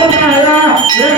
我来了。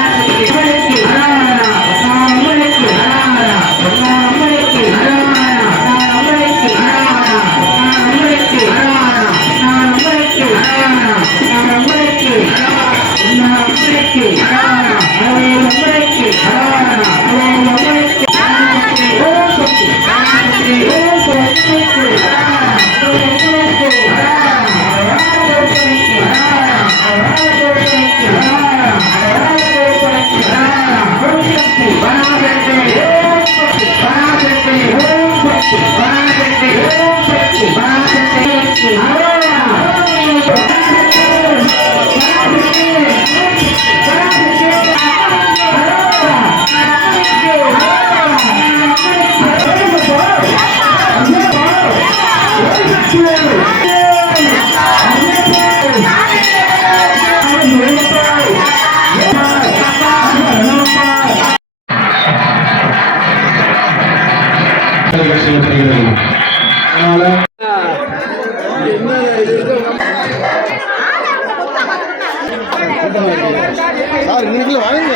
sir நீங்களே வாங்க.